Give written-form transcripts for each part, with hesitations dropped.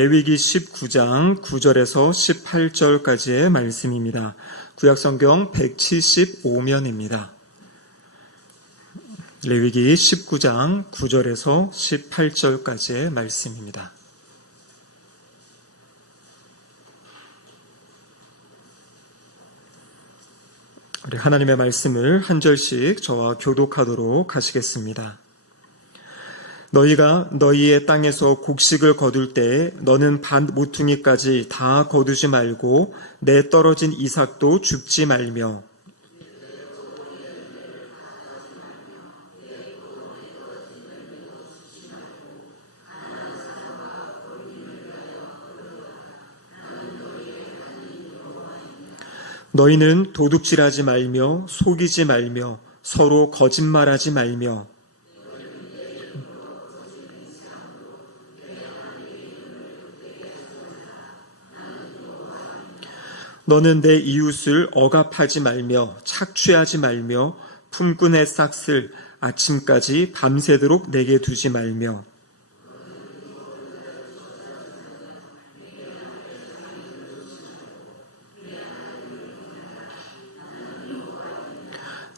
레위기 19장 9절에서 18절까지의 말씀입니다. 구약성경 175면입니다. 레위기 19장 9절에서 18절까지의 말씀입니다. 우리 하나님의 말씀을 한 절씩 저와 교독하도록 하시겠습니다. 너희가 너희의 땅에서 곡식을 거둘 때 너는 반 모퉁이까지 다 거두지 말고 내 떨어진 이삭도 줍지 말며 너희는 도둑질하지 말며 속이지 말며 서로 거짓말하지 말며 너는 내 이웃을 억압하지 말며 착취하지 말며 품꾼의 싹을 아침까지 밤새도록 내게 두지 말며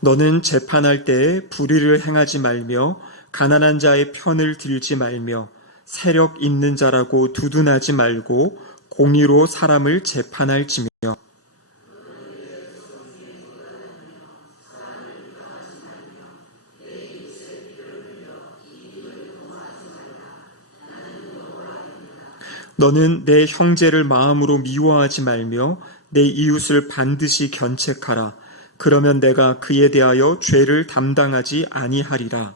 너는 재판할 때 불의를 행하지 말며 가난한 자의 편을 들지 말며 세력 있는 자라고 두둔하지 말고 공의로 사람을 재판할지며 너는 내 형제를 마음으로 미워하지 말며 내 이웃을 반드시 견책하라. 그러면 내가 그에 대하여 죄를 담당하지 아니하리라.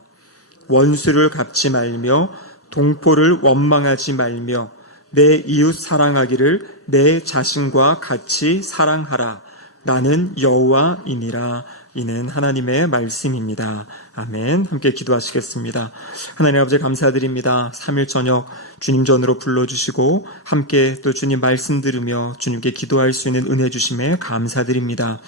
원수를 갚지 말며 동포를 원망하지 말며 내 이웃 사랑하기를 내 자신과 같이 사랑하라. 나는 여호와이니라. 이는 하나님의 말씀입니다. 아멘. 함께 기도하시겠습니다. 하나님 아버지 감사드립니다. 3일 저녁 주님 전으로 불러주시고 함께 또 주님 말씀 들으며 주님께 기도할 수 있는 은혜 주심에 감사드립니다.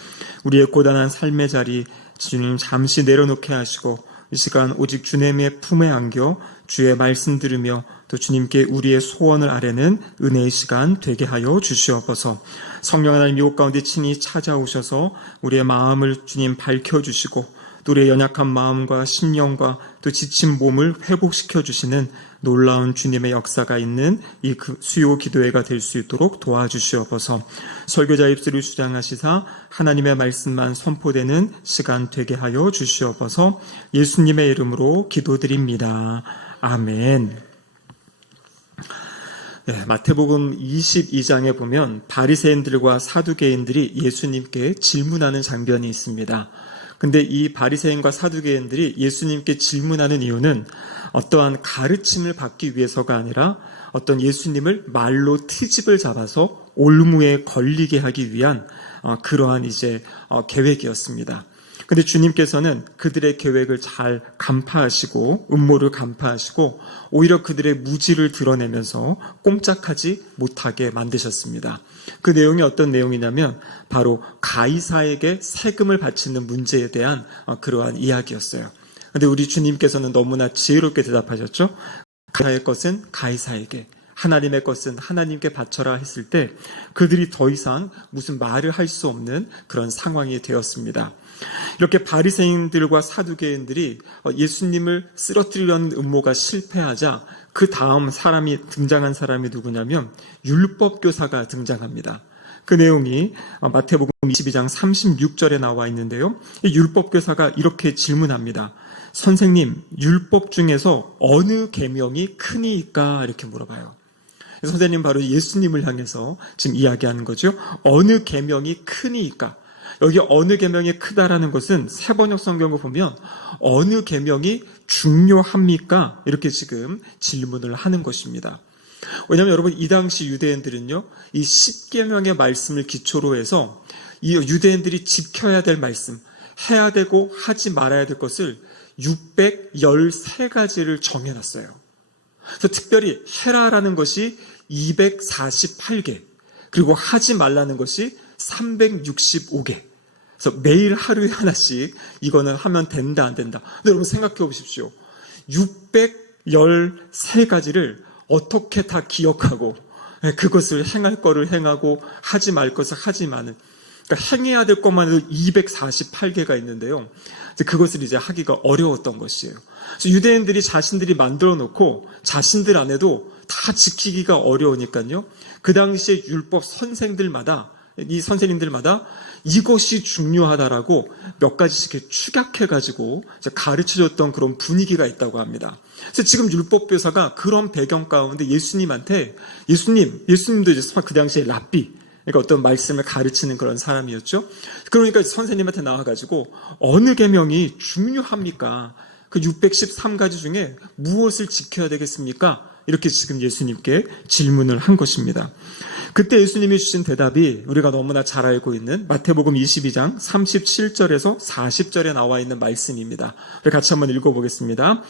우리의 고단한 삶의 자리 주님 잠시 내려놓게 하시고 이 시간 오직 주님의 품에 안겨 주의 말씀 들으며 또 주님께 우리의 소원을 아뢰는 은혜의 시간 되게 하여 주시옵소서. 성령 하나님 이곳 가운데 친히 찾아오셔서 우리의 마음을 주님 밝혀주시고 또 우리의 연약한 마음과 심령과 또 지친 몸을 회복시켜 주시는 놀라운 주님의 역사가 있는 이 수요 기도회가 될 수 있도록 도와주시옵소서. 설교자 입술을 수장하시사 하나님의 말씀만 선포되는 시간 되게 하여 주시옵소서. 예수님의 이름으로 기도드립니다. 아멘. 네, 마태복음 22장에 보면 바리새인들과 사두개인들이 예수님께 질문하는 장면이 있습니다. 근데 이 바리새인과 사두개인들이 예수님께 질문하는 이유는 어떠한 가르침을 받기 위해서가 아니라 어떤 예수님을 말로 트집을 잡아서 올무에 걸리게 하기 위한 그러한 계획이었습니다. 근데 주님께서는 그들의 계획을 잘 간파하시고 음모를 간파하시고 오히려 그들의 무지를 드러내면서 꼼짝하지 못하게 만드셨습니다. 그 내용이 어떤 내용이냐면 바로 가이사에게 세금을 바치는 문제에 대한 그러한 이야기였어요. 근데 우리 주님께서는 너무나 지혜롭게 대답하셨죠. 가이사의 것은 가이사에게, 하나님의 것은 하나님께 바쳐라 했을 때 그들이 더 이상 무슨 말을 할 수 없는 그런 상황이 되었습니다. 이렇게 바리새인들과 사두개인들이 예수님을 쓰러뜨리려는 음모가 실패하자 그 다음 등장한 사람이 누구냐면 율법교사가 등장합니다. 그 내용이 마태복음 22장 36절에 나와 있는데요. 이 율법교사가 이렇게 질문합니다. 선생님, 율법 중에서 어느 계명이 크니까? 이렇게 물어봐요. 선생님 바로 예수님을 향해서 지금 이야기하는 거죠. 어느 계명이 크니까? 여기 어느 계명이 크다라는 것은 세번역 성경을 보면 어느 계명이 중요합니까? 이렇게 지금 질문을 하는 것입니다. 왜냐하면 여러분 이 당시 유대인들은요, 이 10계명의 말씀을 기초로 해서 이 유대인들이 지켜야 될 말씀, 해야 되고 하지 말아야 될 것을 613가지를 정해놨어요. 그래서 특별히 해라라는 것이 248개, 그리고 하지 말라는 것이 365개. 그래서 매일 하루에 하나씩 이거는 하면 된다, 안 된다. 근데 여러분 생각해 보십시오. 613가지를 어떻게 다 기억하고 그것을 행할 거를 행하고 하지 말 것을 하지 마는, 그러니까 행해야 될 것만 해도 248개가 있는데요. 그것을 이제 하기가 어려웠던 것이에요. 그래서 유대인들이 자신들이 만들어 놓고 자신들 안에도 다 지키기가 어려우니까요. 그 당시에 율법 선생들마다, 이 선생님들마다 이것이 중요하다라고 몇 가지씩 이렇게 축약해가지고 가르쳐줬던 그런 분위기가 있다고 합니다. 그래서 지금 율법교사가 그런 배경 가운데 예수님한테, 예수님도 이제 그 당시에 랍비, 그러니까 어떤 말씀을 가르치는 그런 사람이었죠. 그러니까 선생님한테 나와가지고 어느 계명이 중요합니까? 그 613가지 중에 무엇을 지켜야 되겠습니까? 이렇게 지금 예수님께 질문을 한 것입니다. 그때 예수님이 주신 대답이 우리가 너무나 잘 알고 있는 마태복음 22장 37절에서 40절에 나와 있는 말씀입니다. 같이 한번 읽어보겠습니다.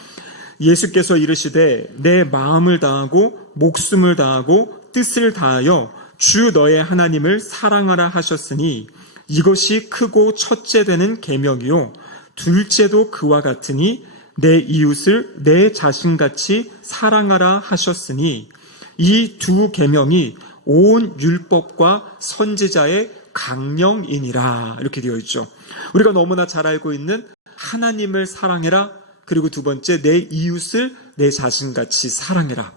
예수께서 이르시되 내 마음을 다하고 목숨을 다하고 뜻을 다하여 주 너의 하나님을 사랑하라 하셨으니 이것이 크고 첫째 되는 계명이요 둘째도 그와 같으니 내 이웃을 내 자신같이 사랑하라 하셨으니 이 두 계명이 온 율법과 선지자의 강령이니라 이렇게 되어 있죠. 우리가 너무나 잘 알고 있는 하나님을 사랑해라, 그리고 두 번째 내 이웃을 내 자신같이 사랑해라.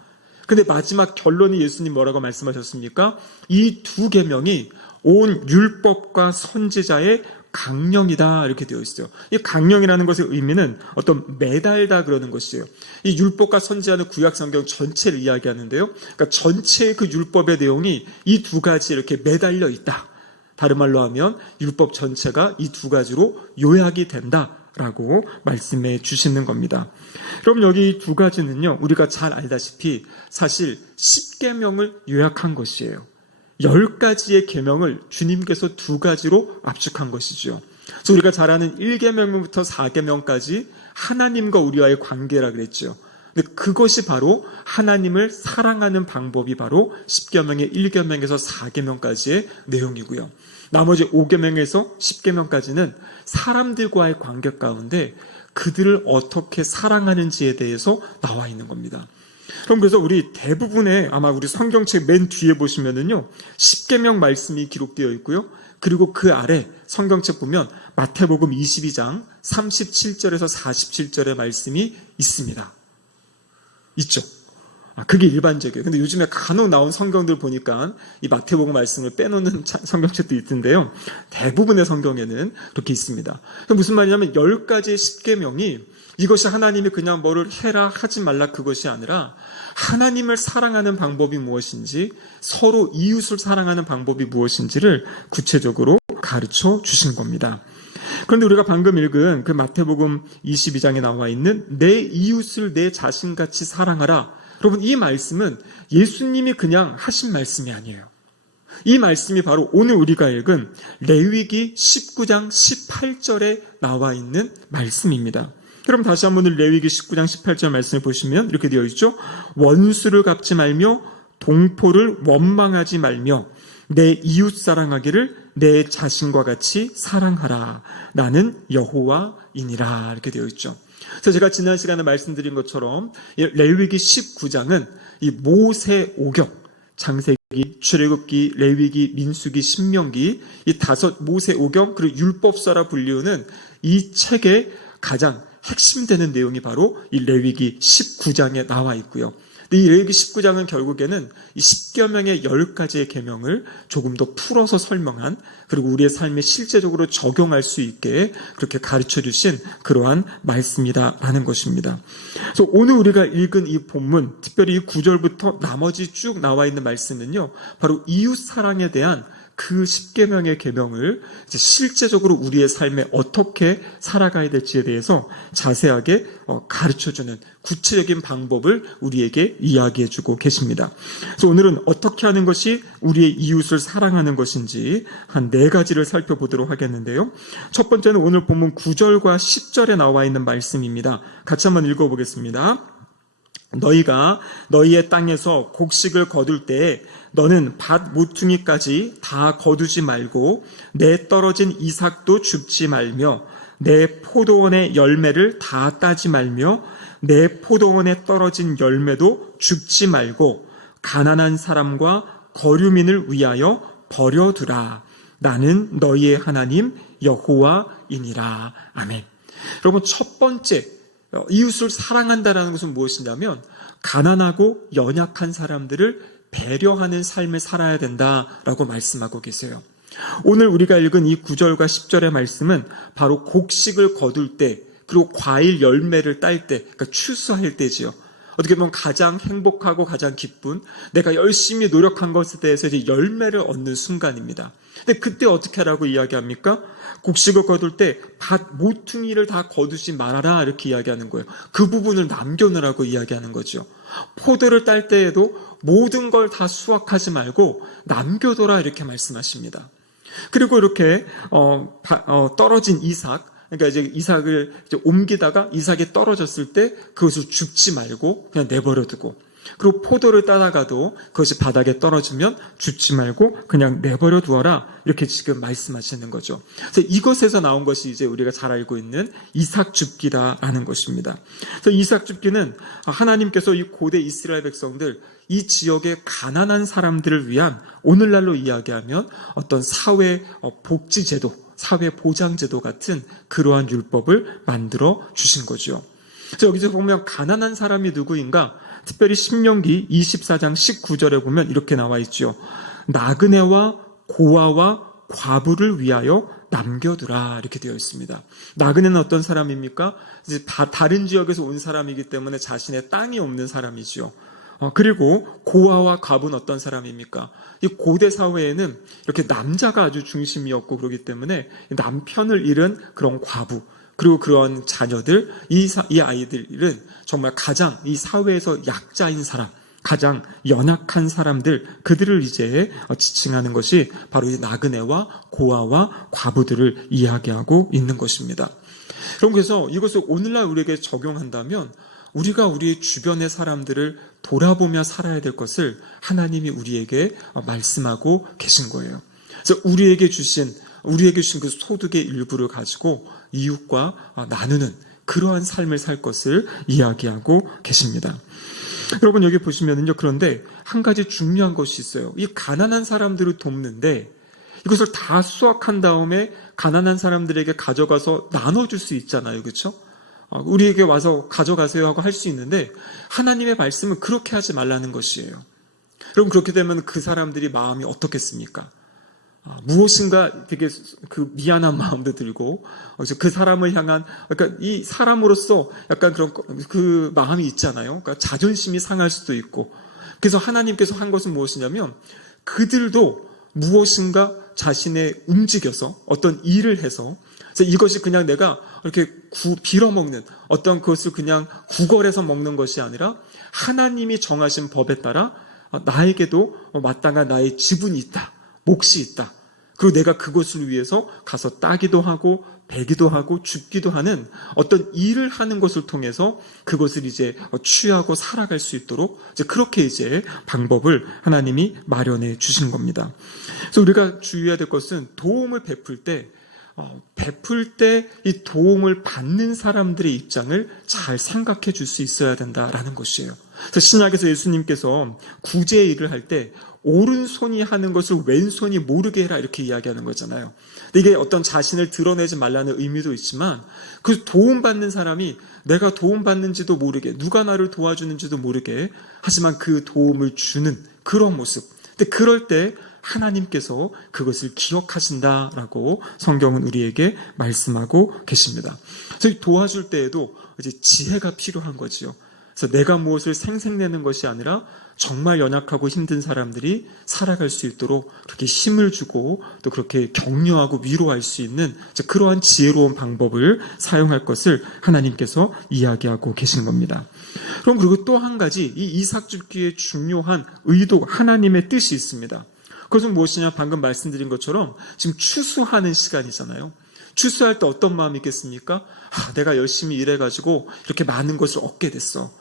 근데 마지막 결론이 예수님 뭐라고 말씀하셨습니까? 이 두 계명이 온 율법과 선지자의 강령이다 이렇게 되어 있어요. 이 강령이라는 것의 의미는 어떤 매달다 그러는 것이에요. 이 율법과 선지자는 구약 성경 전체를 이야기하는데요. 그러니까 전체의 그 율법의 내용이 이 두 가지에 이렇게 매달려 있다. 다른 말로 하면 율법 전체가 이 두 가지로 요약이 된다라고 말씀해 주시는 겁니다. 그럼 여기 두 가지는요, 우리가 잘 알다시피 사실 10계명을 요약한 것이에요. 10가지의 계명을 주님께서 두 가지로 압축한 것이죠. 그래서 우리가 잘 아는 1계명부터 4계명까지 하나님과 우리와의 관계라 그랬죠. 근데 그것이 바로 하나님을 사랑하는 방법이 바로 10계명의 1계명에서 4계명까지의 내용이고요. 나머지 5계명에서 10계명까지는 사람들과의 관계 가운데 그들을 어떻게 사랑하는지에 대해서 나와 있는 겁니다. 그럼 그래서 우리 대부분의 아마 우리 성경책 맨 뒤에 보시면은요 10계명 말씀이 기록되어 있고요. 그리고 그 아래 성경책 보면 마태복음 22장 37절에서 47절의 말씀이 있습니다. 있죠. 그게 일반적이에요. 근데 요즘에 간혹 나온 성경들 보니까 이 마태복음 말씀을 빼놓는 성경책도 있던데요. 대부분의 성경에는 그렇게 있습니다. 무슨 말이냐면 10가지의 10계명이 이것이 하나님이 그냥 뭐를 해라 하지 말라 그것이 아니라 하나님을 사랑하는 방법이 무엇인지, 서로 이웃을 사랑하는 방법이 무엇인지를 구체적으로 가르쳐 주신 겁니다. 그런데 우리가 방금 읽은 그 마태복음 22장에 나와 있는 내 이웃을 내 자신같이 사랑하라. 여러분, 이 말씀은 예수님이 그냥 하신 말씀이 아니에요. 이 말씀이 바로 오늘 우리가 읽은 레위기 19장 18절에 나와 있는 말씀입니다. 그럼 다시 한번 레위기 19장 18절 말씀을 보시면 이렇게 되어 있죠. 원수를 갚지 말며 동포를 원망하지 말며 내 이웃 사랑하기를 내 자신과 같이 사랑하라. 나는 여호와이니라. 이렇게 되어 있죠. 그래서 제가 지난 시간에 말씀드린 것처럼 레위기 19장은 이 모세 오경, 창세기, 출애굽기, 레위기, 민수기, 신명기 이 5 모세 오경 그리고 율법서라 불리우는 이 책의 가장 핵심되는 내용이 바로 이 레위기 19장에 나와 있고요. 이 레위기 19장은 결국에는 이 10계명의 10가지의 계명을 조금 더 풀어서 설명한, 그리고 우리의 삶에 실제적으로 적용할 수 있게 그렇게 가르쳐 주신 그러한 말씀이다라는 것입니다. 그래서 오늘 우리가 읽은 이 본문, 특별히 이 9절부터 나머지 쭉 나와 있는 말씀은요, 바로 이웃 사랑에 대한 그 10계명의 계명을 실제적으로 우리의 삶에 어떻게 살아가야 될지에 대해서 자세하게 가르쳐주는 구체적인 방법을 우리에게 이야기해주고 계십니다. 그래서 오늘은 어떻게 하는 것이 우리의 이웃을 사랑하는 것인지 한 4가지를 살펴보도록 하겠는데요. 첫 번째는 오늘 본문 9절과 10절에 나와 있는 말씀입니다. 같이 한번 읽어보겠습니다. 너희가 너희의 땅에서 곡식을 거둘 때에 너는 밭 모퉁이까지 다 거두지 말고 내 떨어진 이삭도 줍지 말며 내 포도원의 열매를 다 따지 말며 내 포도원에 떨어진 열매도 줍지 말고 가난한 사람과 거류민을 위하여 버려두라. 나는 너희의 하나님 여호와이니라. 아멘. 여러분, 첫 번째 이웃을 사랑한다라는 것은 무엇이냐면 가난하고 연약한 사람들을 배려하는 삶을 살아야 된다라고 말씀하고 계세요. 오늘 우리가 읽은 이 9절과 10절의 말씀은 바로 곡식을 거둘 때, 그리고 과일 열매를 딸 때, 그러니까 추수할 때지요. 어떻게 보면 가장 행복하고 가장 기쁜, 내가 열심히 노력한 것에 대해서 이제 열매를 얻는 순간입니다. 근데 그때 어떻게 하라고 이야기합니까? 곡식을 거둘 때 밭 모퉁이를 다 거두지 말아라, 이렇게 이야기하는 거예요. 그 부분을 남겨놓으라고 이야기하는 거죠. 포도를 딸 때에도 모든 걸 다 수확하지 말고 남겨둬라, 이렇게 말씀하십니다. 그리고 이렇게 떨어진 이삭, 그러니까 이제 이삭을 이제 옮기다가 이삭이 떨어졌을 때 그것을 줍지 말고 그냥 내버려 두고, 그리고 포도를 따다가도 그것이 바닥에 떨어지면 줍지 말고 그냥 내버려 두어라, 이렇게 지금 말씀하시는 거죠. 그래서 이것에서 나온 것이 이제 우리가 잘 알고 있는 이삭 줍기다라는 것입니다. 그래서 이삭 줍기는 하나님께서 이 고대 이스라엘 백성들, 이 지역의 가난한 사람들을 위한, 오늘날로 이야기하면 어떤 사회 복지제도, 사회 보장제도 같은 그러한 율법을 만들어 주신 거죠. 그래서 여기서 보면 가난한 사람이 누구인가? 특별히 신명기 24장 19절에 보면 이렇게 나와 있죠. 나그네와 고아와 과부를 위하여 남겨두라, 이렇게 되어 있습니다. 나그네는 어떤 사람입니까? 이제 다른 지역에서 온 사람이기 때문에 자신의 땅이 없는 사람이죠. 그리고 고아와 과부는 어떤 사람입니까? 이 고대 사회에는 이렇게 남자가 아주 중심이었고, 그렇기 때문에 남편을 잃은 그런 과부, 그리고 그런 자녀들, 이 아이들은 정말 가장 이 사회에서 약자인 사람, 가장 연약한 사람들, 그들을 이제 지칭하는 것이 바로 이 나그네와 고아와 과부들을 이야기하고 있는 것입니다. 그래서 이것을 오늘날 우리에게 적용한다면 우리가 우리 주변의 사람들을 돌아보며 살아야 될 것을 하나님이 우리에게 말씀하고 계신 거예요. 그래서 우리에게 주신 그 소득의 일부를 가지고 이웃과 나누는 그러한 삶을 살 것을 이야기하고 계십니다. 여러분, 여기 보시면은요, 그런데 한 가지 중요한 것이 있어요. 이 가난한 사람들을 돕는데 이것을 다 수확한 다음에 가난한 사람들에게 가져가서 나눠줄 수 있잖아요. 그렇죠? 우리에게 와서 가져가세요 하고 할 수 있는데 하나님의 말씀은 그렇게 하지 말라는 것이에요. 여러분, 그렇게 되면 그 사람들이 마음이 어떻겠습니까? 무엇인가 되게 그 미안한 마음도 들고, 그 사람을 향한, 그러니까 이 사람으로서 약간 그런 그 마음이 있잖아요. 그러니까 자존심이 상할 수도 있고. 그래서 하나님께서 한 것은 무엇이냐면 그들도 무엇인가 자신의 움직여서 어떤 일을 해서, 그래서 이것이 그냥 내가 이렇게 빌어먹는 어떤 것을 그냥 구걸해서 먹는 것이 아니라 하나님이 정하신 법에 따라 나에게도 마땅한 나의 지분이 있다, 몫이 있다. 그리고 내가 그것을 위해서 가서 따기도 하고 베기도 하고 줍기도 하는 어떤 일을 하는 것을 통해서 그것을 이제 취하고 살아갈 수 있도록 이제 그렇게 이제 방법을 하나님이 마련해 주신 겁니다. 그래서 우리가 주의해야 될 것은 도움을 베풀 때 이 도움을 받는 사람들의 입장을 잘 생각해 줄 수 있어야 된다라는 것이에요. 그래서 신약에서 예수님께서 구제의 일을 할 때 오른손이 하는 것을 왼손이 모르게 해라, 이렇게 이야기하는 거잖아요. 이게 어떤 자신을 드러내지 말라는 의미도 있지만 그 도움받는 사람이 내가 도움받는지도 모르게, 누가 나를 도와주는지도 모르게, 하지만 그 도움을 주는 그런 모습. 근데 그럴 때 하나님께서 그것을 기억하신다라고 성경은 우리에게 말씀하고 계십니다. 그래서 도와줄 때에도 이제 지혜가 필요한 거지요. 그래서 내가 무엇을 생색내는 것이 아니라 정말 연약하고 힘든 사람들이 살아갈 수 있도록 그렇게 힘을 주고 또 그렇게 격려하고 위로할 수 있는 그러한 지혜로운 방법을 사용할 것을 하나님께서 이야기하고 계신 겁니다. 그럼 그리고 또 한 가지 이 이삭 줍기의 중요한 의도, 하나님의 뜻이 있습니다. 그것은 무엇이냐? 방금 말씀드린 것처럼 지금 추수하는 시간이잖아요. 추수할 때 어떤 마음이 있겠습니까? 내가 열심히 일해가지고 이렇게 많은 것을 얻게 됐어.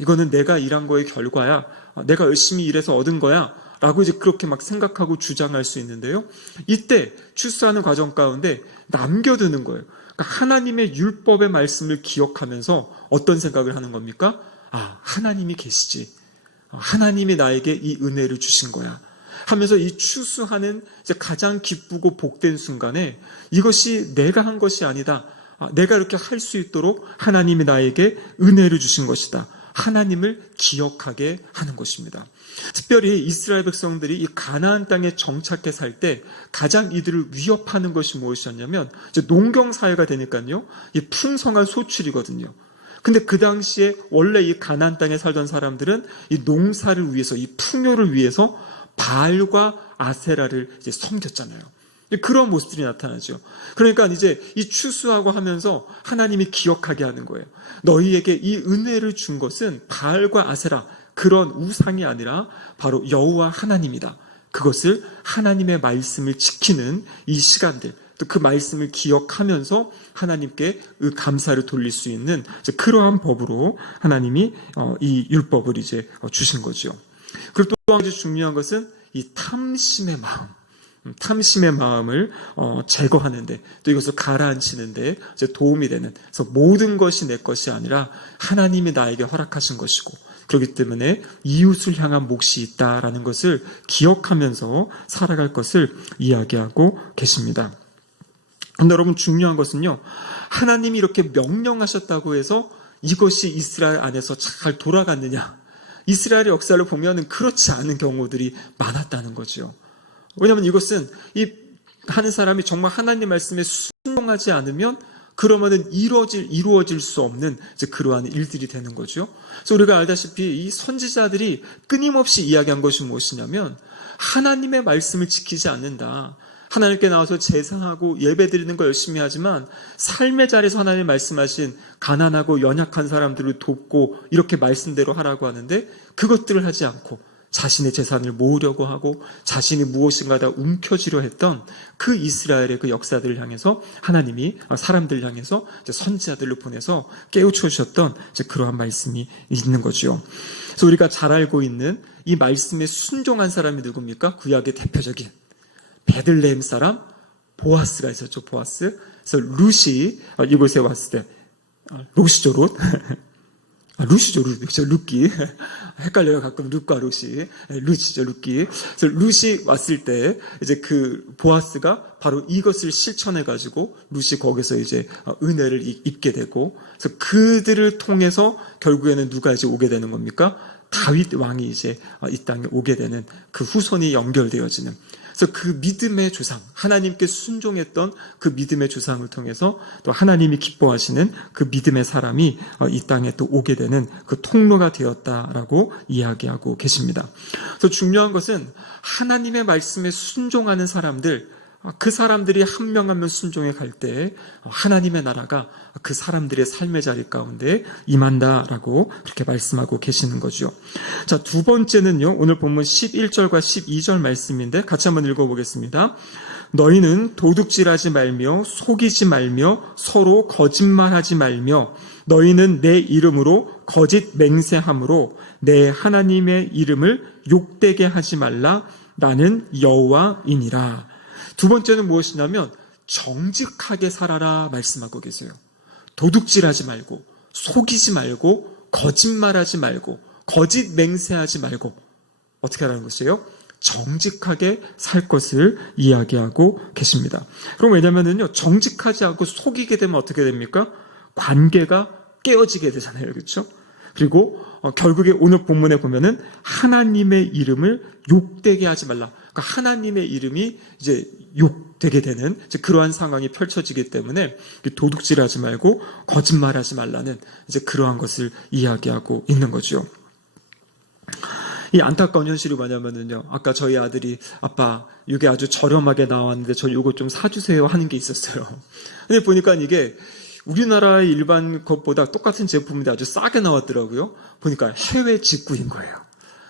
이거는 내가 일한 거의 결과야. 내가 열심히 일해서 얻은 거야. 라고 이제 그렇게 막 생각하고 주장할 수 있는데요. 이때 추수하는 과정 가운데 남겨두는 거예요. 그러니까 하나님의 율법의 말씀을 기억하면서 어떤 생각을 하는 겁니까? 하나님이 계시지. 하나님이 나에게 이 은혜를 주신 거야 하면서 이 추수하는 가장 기쁘고 복된 순간에 이것이 내가 한 것이 아니다. 내가 이렇게 할 수 있도록 하나님이 나에게 은혜를 주신 것이다. 하나님을 기억하게 하는 것입니다. 특별히 이스라엘 백성들이 이 가나안 땅에 정착해 살 때 가장 이들을 위협하는 것이 무엇이었냐면 이제 농경 사회가 되니까요. 이 풍성한 소출이거든요. 근데 그 당시에 원래 이 가나안 땅에 살던 사람들은 이 농사를 위해서 이 풍요를 위해서 바알과 아세라를 이제 섬겼잖아요. 그런 모습들이 나타나죠. 그러니까 이제 이 추수하고 하면서 하나님이 기억하게 하는 거예요. 너희에게 이 은혜를 준 것은 바알과 아세라 그런 우상이 아니라 바로 여호와 하나님이다. 그것을 하나님의 말씀을 지키는 이 시간들, 또 그 말씀을 기억하면서 하나님께 감사를 돌릴 수 있는 그러한 법으로 하나님이 이 율법을 이제 주신 거죠. 그리고 또 한 가지 중요한 것은 이 탐심의 마음을 제거하는데 또 이것을 가라앉히는데 도움이 되는, 그래서 모든 것이 내 것이 아니라 하나님이 나에게 허락하신 것이고 그렇기 때문에 이웃을 향한 몫이 있다라는 것을 기억하면서 살아갈 것을 이야기하고 계십니다. 그런데 여러분 중요한 것은요, 하나님이 이렇게 명령하셨다고 해서 이것이 이스라엘 안에서 잘 돌아갔느냐, 이스라엘의 역사를 보면 그렇지 않은 경우들이 많았다는 거죠. 왜냐하면 이것은 이 하는 사람이 정말 하나님 말씀에 순종하지 않으면 그러면은 이루어질 수 없는 그러한 일들이 되는 거죠. 그래서 우리가 알다시피 이 선지자들이 끊임없이 이야기한 것이 무엇이냐면 하나님의 말씀을 지키지 않는다. 하나님께 나와서 제사하고 예배드리는 거 열심히 하지만 삶의 자리에서 하나님 말씀하신 가난하고 연약한 사람들을 돕고 이렇게 말씀대로 하라고 하는데 그것들을 하지 않고 자신의 재산을 모으려고 하고 자신이 무엇인가 다 움켜쥐려 했던 그 이스라엘의 그 역사들을 향해서 하나님이 사람들을 향해서 선지자들을 보내서 깨우쳐 주셨던 그러한 말씀이 있는 거죠. 그래서 우리가 잘 알고 있는 이 말씀에 순종한 사람이 누굽니까? 구약의 대표적인 베들레헴 사람 보아스가 있었죠. 보아스. 그래서 룻이 이곳에 왔을 때 롯이죠, 롯. 룻이죠, 룻기. 헷갈려요, 가끔 룻과 룻이. 룻이죠, 룻기. 그래서 룻이 왔을 때 이제 그 보아스가 바로 이것을 실천해가지고 룻이 거기서 이제 은혜를 입게 되고, 그래서 그들을 통해서 결국에는 누가 이제 오게 되는 겁니까? 다윗 왕이 이제 이 땅에 오게 되는 그 후손이 연결되어지는. 그래서 그 믿음의 조상, 하나님께 순종했던 그 믿음의 조상을 통해서 또 하나님이 기뻐하시는 그 믿음의 사람이 이 땅에 또 오게 되는 그 통로가 되었다라고 이야기하고 계십니다. 그래서 중요한 것은 하나님의 말씀에 순종하는 사람들, 그 사람들이 한 명 한 명 순종해 갈 때 하나님의 나라가 그 사람들의 삶의 자리 가운데 임한다라고 그렇게 말씀하고 계시는 거죠. 자, 두 번째는요, 오늘 본문 11절과 12절 말씀인데 같이 한번 읽어보겠습니다. 너희는 도둑질하지 말며 속이지 말며 서로 거짓말하지 말며 너희는 내 이름으로 거짓 맹세함으로 내 하나님의 이름을 욕되게 하지 말라. 나는 여호와이니라. 두 번째는 무엇이냐면 정직하게 살아라 말씀하고 계세요. 도둑질하지 말고 속이지 말고 거짓말하지 말고 거짓 맹세하지 말고 어떻게 하라는 것이에요? 정직하게 살 것을 이야기하고 계십니다. 그럼 왜냐면은요, 정직하지 않고 속이게 되면 어떻게 됩니까? 관계가 깨어지게 되잖아요. 그렇죠? 그리고 결국에 오늘 본문에 보면은 하나님의 이름을 욕되게 하지 말라. 그러니까 하나님의 이름이 이제 욕되게 되는 이제 그러한 상황이 펼쳐지기 때문에 도둑질하지 말고 거짓말하지 말라는 이제 그러한 것을 이야기하고 있는 거죠. 이 안타까운 현실이 뭐냐면은요, 아까 저희 아들이 아빠 이게 아주 저렴하게 나왔는데 저 이거 좀 사주세요 하는 게 있었어요. 근데 보니까 이게 우리나라의 일반 것보다 똑같은 제품인데 아주 싸게 나왔더라고요. 보니까 해외 직구인 거예요.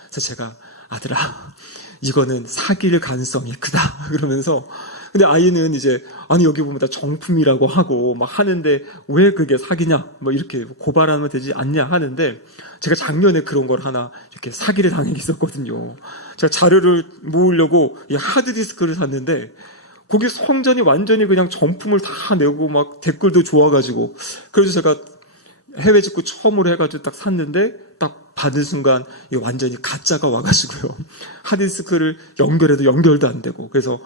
그래서 제가 아들아, 이거는 사기일 가능성이 크다 그러면서, 근데 아이는 이제 아니 여기 보면 다 정품이라고 하고 막 하는데 왜 그게 사기냐 뭐 이렇게 고발하면 되지 않냐 하는데, 제가 작년에 그런 걸 하나 이렇게 사기를 당한 게 있었거든요. 제가 자료를 모으려고 이 하드디스크를 샀는데 거기 성전이 완전히 그냥 정품을 다 내고 막 댓글도 좋아가지고, 그래서 제가 해외 직구 처음으로 해가지고 딱 샀는데 딱 받은 순간 이게 완전히 가짜가 와가지고요. 하드디스크를 연결해도 연결도 안 되고, 그래서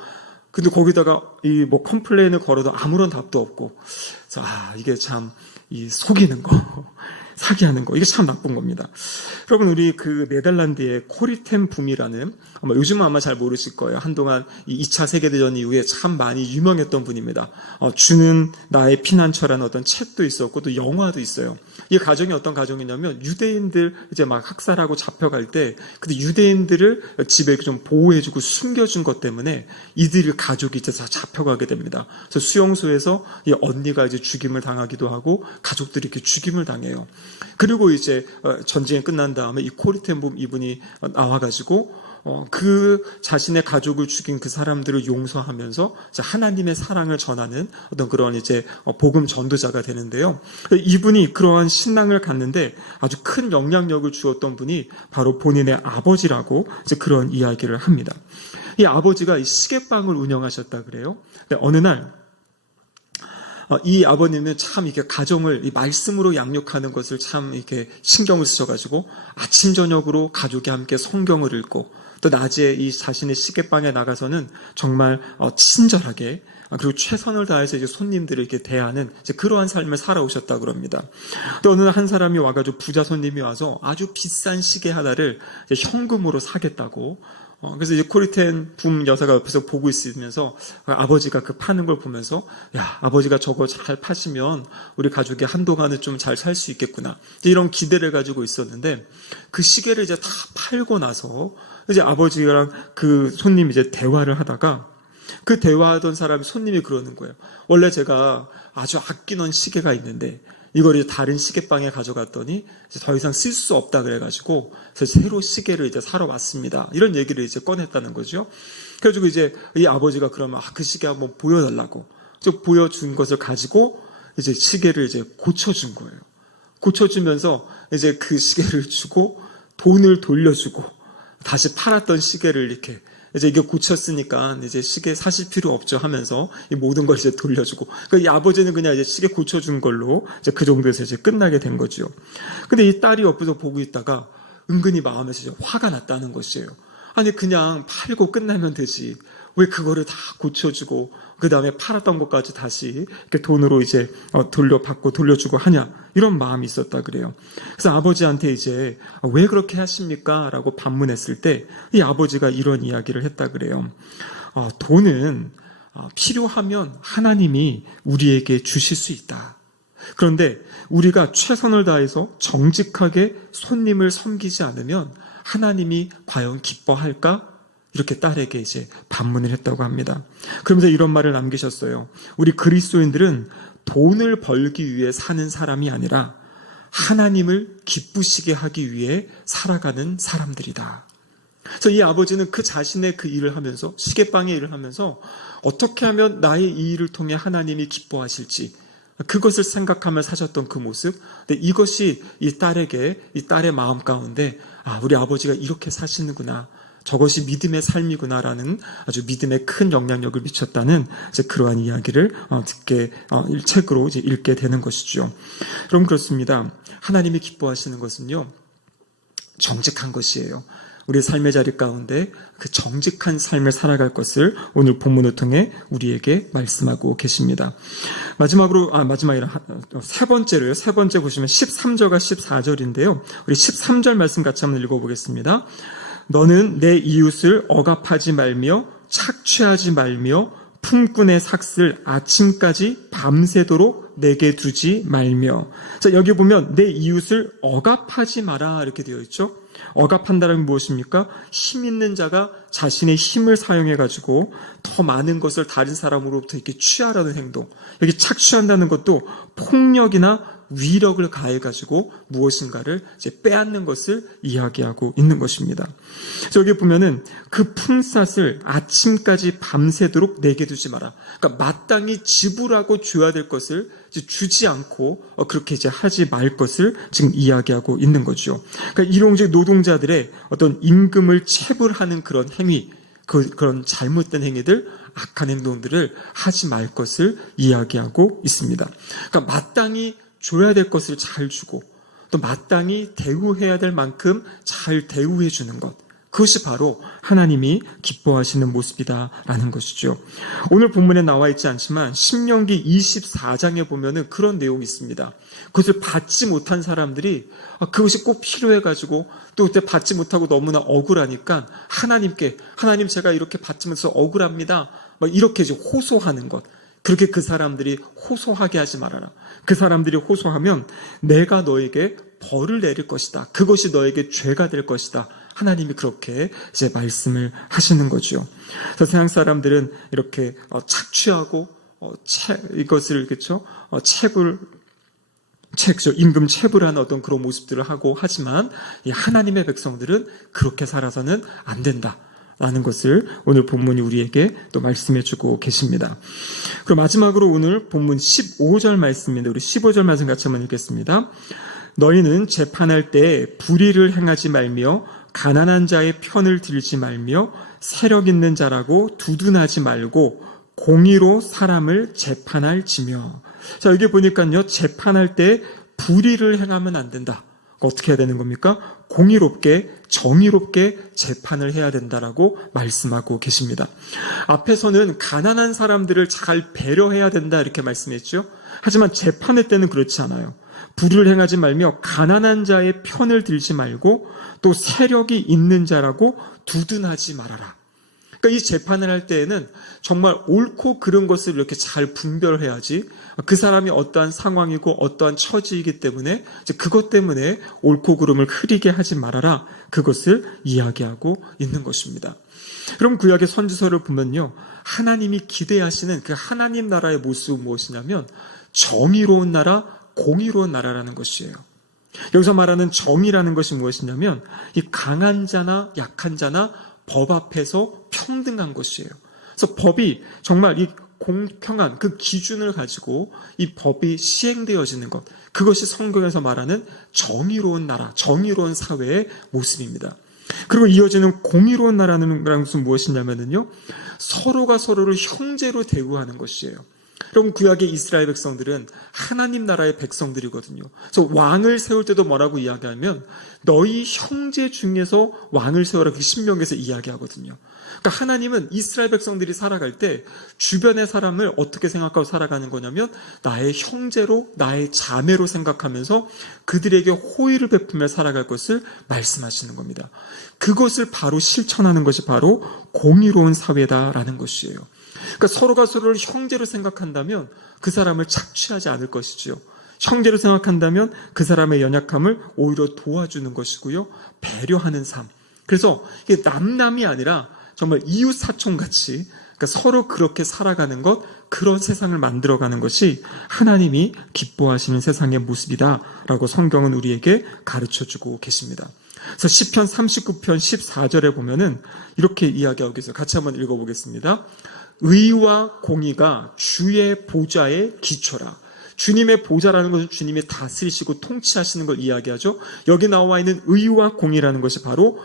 근데 거기다가 이 뭐 컴플레인을 걸어도 아무런 답도 없고, 이게 참 이 속이는 거, 사기하는 거, 이게 참 나쁜 겁니다. 여러분, 우리 그 네덜란드의 코리템 붐이라는, 요즘은 아마 잘 모르실 거예요. 한동안 이 2차 세계대전 이후에 참 많이 유명했던 분입니다. 주는 나의 피난처라는 어떤 책도 있었고, 또 영화도 있어요. 이 가정이 어떤 가정이냐면, 유대인들 이제 막 학살하고 잡혀갈 때, 근데 유대인들을 집에 좀 보호해주고 숨겨준 것 때문에 이들의 가족이 이제 다 잡혀가게 됩니다. 그래서 수용소에서 이 언니가 이제 죽임을 당하기도 하고, 가족들이 이렇게 죽임을 당해요. 그리고 이제 전쟁이 끝난 다음에 이 코리텐붐 이분이 나와가지고 그 자신의 가족을 죽인 그 사람들을 용서하면서 하나님의 사랑을 전하는 어떤 그런 이제 복음 전도자가 되는데요. 이분이 그러한 신앙을 갖는데 아주 큰 영향력을 주었던 분이 바로 본인의 아버지라고 이제 그런 이야기를 합니다. 이 아버지가 이 시계방을 운영하셨다 그래요. 어느 날 이 아버님은 참 이렇게 가정을 이 말씀으로 양육하는 것을 참 이렇게 신경을 쓰셔가지고 아침 저녁으로 가족이 함께 성경을 읽고 또 낮에 이 자신의 시계방에 나가서는 정말 친절하게 그리고 최선을 다해서 이제 손님들을 이렇게 대하는 이제 그러한 삶을 살아오셨다 그럽니다. 또 어느 날 한 사람이 와가지고 부자 손님이 와서 아주 비싼 시계 하나를 이제 현금으로 사겠다고. 그래서 이제 코리텐 붐 여사가 옆에서 보고 있으면서 아버지가 그 파는 걸 보면서 야, 아버지가 저거 잘 파시면 우리 가족이 한동안은 좀 잘 살 수 있겠구나. 이런 기대를 가지고 있었는데 그 시계를 이제 다 팔고 나서 이제 아버지랑 그 손님이 이제 대화를 하다가 그 대화하던 사람이 손님이 그러는 거예요. 원래 제가 아주 아끼는 시계가 있는데 이걸 이제 다른 시계방에 가져갔더니 이제 더 이상 쓸 수 없다 그래가지고 그래서 새로 시계를 이제 사러 왔습니다. 이런 얘기를 이제 꺼냈다는 거죠. 그래가지고 이제 이 아버지가 그러면 그 시계 한번 보여달라고 보여준 것을 가지고 이제 시계를 이제 고쳐준 거예요. 고쳐주면서 이제 그 시계를 주고 돈을 돌려주고 다시 팔았던 시계를 이렇게 이제 이게 고쳤으니까 이제 시계 사실 필요 없죠 하면서 이 모든 걸 이제 돌려주고, 그러니까 이 아버지는 그냥 이제 시계 고쳐준 걸로 이제 그 정도에서 이제 끝나게 된 거죠. 근데 이 딸이 옆에서 보고 있다가 은근히 마음에서 이제 화가 났다는 것이에요. 아니 그냥 팔고 끝나면 되지 왜 그거를 다 고쳐주고 그 다음에 팔았던 것까지 다시 이렇게 돈으로 이제 돌려받고 돌려주고 하냐, 이런 마음이 있었다 그래요. 그래서 아버지한테 이제 왜 그렇게 하십니까? 라고 반문했을 때 이 아버지가 이런 이야기를 했다 그래요. 돈은 필요하면 하나님이 우리에게 주실 수 있다. 그런데 우리가 최선을 다해서 정직하게 손님을 섬기지 않으면 하나님이 과연 기뻐할까? 이렇게 딸에게 이제 반문을 했다고 합니다. 그러면서 이런 말을 남기셨어요. 우리 그리스도인들은 돈을 벌기 위해 사는 사람이 아니라 하나님을 기쁘시게 하기 위해 살아가는 사람들이다. 그래서 이 아버지는 그 자신의 그 일을 하면서, 시계방의 일을 하면서 어떻게 하면 나의 이 일을 통해 하나님이 기뻐하실지 그것을 생각하며 사셨던 그 모습. 근데 이것이 이 딸의 마음 가운데 우리 아버지가 이렇게 사시는구나, 저것이 믿음의 삶이구나라는 아주 믿음에 큰 영향력을 미쳤다는 이제 그러한 이야기를 책으로 이제 읽게 되는 것이죠. 여러분, 그렇습니다. 하나님이 기뻐하시는 것은요, 정직한 것이에요. 우리의 삶의 자리 가운데 그 정직한 삶을 살아갈 것을 오늘 본문을 통해 우리에게 말씀하고 계십니다. 마지막이라 세 번째 보시면 13절과 14절인데요. 우리 13절 말씀 같이 한번 읽어보겠습니다. 너는 내 이웃을 억압하지 말며 착취하지 말며 품꾼의 삭슬 아침까지 밤새도록 내게 두지 말며. 자, 여기 보면 내 이웃을 억압하지 마라 이렇게 되어 있죠. 억압한다는 게 무엇입니까? 힘 있는 자가 자신의 힘을 사용해가지고 더 많은 것을 다른 사람으로부터 이렇게 취하라는 행동. 여기 착취한다는 것도 폭력이나 위력을 가해가지고 무엇인가를 이제 빼앗는 것을 이야기하고 있는 것입니다. 여기 보면은 그 품삯을 아침까지 밤새도록 내게 두지 마라. 그러니까 마땅히 지불하고 줘야 될 것을 이제 주지 않고 그렇게 이제 하지 말 것을 지금 이야기하고 있는 거죠. 그러니까 일용직 노동자들의 어떤 임금을 체불하는 그런 행위, 그런 잘못된 행위들, 악한 행동들을 하지 말 것을 이야기하고 있습니다. 그러니까 마땅히 줘야 될 것을 잘 주고 또 마땅히 대우해야 될 만큼 잘 대우해 주는 것, 그것이 바로 하나님이 기뻐하시는 모습이다라는 것이죠. 오늘 본문에 나와 있지 않지만 신명기 24장에 보면은 그런 내용이 있습니다. 그것을 받지 못한 사람들이 그것이 꼭 필요해가지고 또 그때 받지 못하고 너무나 억울하니까 하나님께, 하나님 제가 이렇게 받지 못해서 억울합니다, 막 이렇게 이제 호소하는 것. 그렇게 그 사람들이 호소하게 하지 말아라. 그 사람들이 호소하면 내가 너에게 벌을 내릴 것이다. 그것이 너에게 죄가 될 것이다. 하나님이 그렇게 이제 말씀을 하시는 거죠. 그래서 세상 사람들은 이렇게 착취하고 이것을 그렇죠? 임금 체불하는 어떤 그런 모습들을 하고 하지만 이 하나님의 백성들은 그렇게 살아서는 안 된다. 라는 것을 오늘 본문이 우리에게 또 말씀해 주고 계십니다. 그럼 마지막으로 오늘 본문 15절 말씀인데 우리 15절 말씀 같이 한번 읽겠습니다. 너희는 재판할 때 불의를 행하지 말며 가난한 자의 편을 들지 말며 세력 있는 자라고 두둔하지 말고 공의로 사람을 재판할지며. 자, 여기 보니까요, 재판할 때 불의를 행하면 안 된다. 어떻게 해야 되는 겁니까? 공의롭게 정의롭게 재판을 해야 된다라고 말씀하고 계십니다. 앞에서는 가난한 사람들을 잘 배려해야 된다 이렇게 말씀했죠. 하지만 재판할 때는 그렇지 않아요. 불의를 행하지 말며 가난한 자의 편을 들지 말고 또 세력이 있는 자라고 두둔하지 말아라. 그러니까 이 재판을 할 때에는 정말 옳고 그른 것을 이렇게 잘 분별해야지, 그 사람이 어떠한 상황이고 어떠한 처지이기 때문에 이제 그것 때문에 옳고 그름을 흐리게 하지 말아라. 그것을 이야기하고 있는 것입니다. 그럼 구약의 선지서를 보면요, 하나님이 기대하시는 그 하나님 나라의 모습은 무엇이냐면 정의로운 나라, 공의로운 나라라는 것이에요. 여기서 말하는 정의라는 것이 무엇이냐면 이 강한 자나 약한 자나 법 앞에서 평등한 것이에요. 그래서 법이 정말 이 공평한 그 기준을 가지고 이 법이 시행되어지는 것, 그것이 성경에서 말하는 정의로운 나라, 정의로운 사회의 모습입니다. 그리고 이어지는 공의로운 나라는 것은 무엇이냐면요, 서로가 서로를 형제로 대우하는 것이에요. 여러분, 구약의 이스라엘 백성들은 하나님 나라의 백성들이거든요. 그래서 왕을 세울 때도 뭐라고 이야기하면 너희 형제 중에서 왕을 세워라, 그 신명기에서 이야기하거든요. 그러니까 하나님은 이스라엘 백성들이 살아갈 때 주변의 사람을 어떻게 생각하고 살아가는 거냐면 나의 형제로, 나의 자매로 생각하면서 그들에게 호의를 베풀며 살아갈 것을 말씀하시는 겁니다. 그것을 바로 실천하는 것이 바로 공의로운 사회다라는 것이에요. 그러니까 서로가 서로를 형제로 생각한다면 그 사람을 착취하지 않을 것이지요. 형제로 생각한다면 그 사람의 연약함을 오히려 도와주는 것이고요. 배려하는 삶. 그래서 이게 남남이 아니라 정말 이웃사촌같이, 그러니까 서로 그렇게 살아가는 것, 그런 세상을 만들어가는 것이 하나님이 기뻐하시는 세상의 모습이다라고 성경은 우리에게 가르쳐주고 계십니다. 그래서 시편 39편 14절에 보면은 이렇게 이야기하고 계세요. 같이 한번 읽어보겠습니다. 의와 공의가 주의 보좌의 기초라. 주님의 보좌라는 것은 주님이 다스리시고 통치하시는 걸 이야기하죠. 여기 나와 있는 의와 공의라는 것이 바로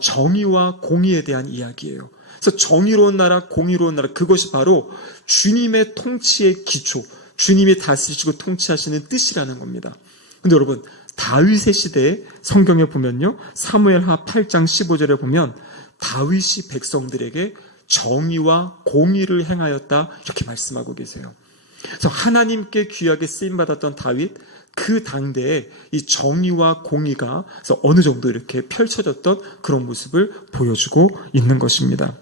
정의와 공의에 대한 이야기예요. 그래서 정의로운 나라, 공의로운 나라, 그것이 바로 주님의 통치의 기초, 주님이 다스리시고 통치하시는 뜻이라는 겁니다. 근데 여러분, 다윗의 시대에 성경에 보면요, 사무엘하 8장 15절에 보면 다윗이 백성들에게 정의와 공의를 행하였다 이렇게 말씀하고 계세요. 그래서 하나님께 귀하게 쓰임받았던 다윗, 그 당대에 이 정의와 공의가 그래서 어느 정도 이렇게 펼쳐졌던 그런 모습을 보여주고 있는 것입니다.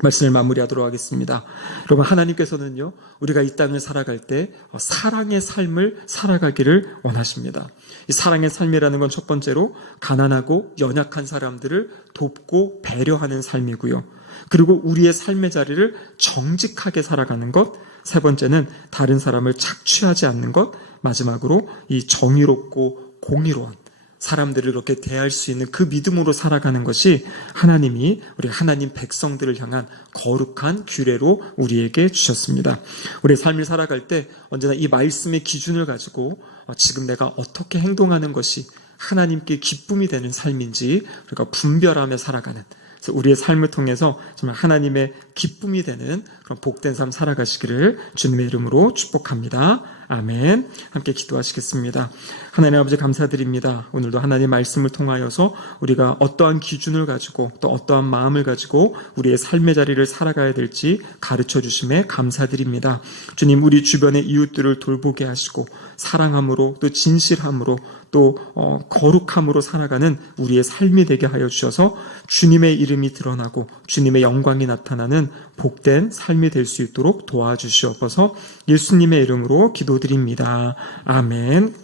말씀을 마무리하도록 하겠습니다. 여러분, 하나님께서는요, 우리가 이 땅을 살아갈 때 사랑의 삶을 살아가기를 원하십니다. 이 사랑의 삶이라는 건 첫 번째로 가난하고 연약한 사람들을 돕고 배려하는 삶이고요. 그리고 우리의 삶의 자리를 정직하게 살아가는 것, 세 번째는 다른 사람을 착취하지 않는 것, 마지막으로 이 정의롭고 공의로운 사람들을 이렇게 대할 수 있는 그 믿음으로 살아가는 것이 하나님이 우리 하나님 백성들을 향한 거룩한 규례로 우리에게 주셨습니다. 우리의 삶을 살아갈 때 언제나 이 말씀의 기준을 가지고 지금 내가 어떻게 행동하는 것이 하나님께 기쁨이 되는 삶인지 우리가 분별하며 살아가는, 그래서 우리의 삶을 통해서 정말 하나님의 기쁨이 되는 그런 복된 삶 살아가시기를 주님의 이름으로 축복합니다. 아멘. 함께 기도하시겠습니다. 하나님 아버지 감사드립니다. 오늘도 하나님 말씀을 통하여서 우리가 어떠한 기준을 가지고 또 어떠한 마음을 가지고 우리의 삶의 자리를 살아가야 될지 가르쳐 주심에 감사드립니다. 주님, 우리 주변의 이웃들을 돌보게 하시고 사랑함으로 또 진실함으로 또 거룩함으로 살아가는 우리의 삶이 되게 하여 주셔서 주님의 이름이 드러나고 주님의 영광이 나타나는 복된 삶이 될 수 있도록 도와주시옵소서. 예수님의 이름으로 기도드립니다. 아멘.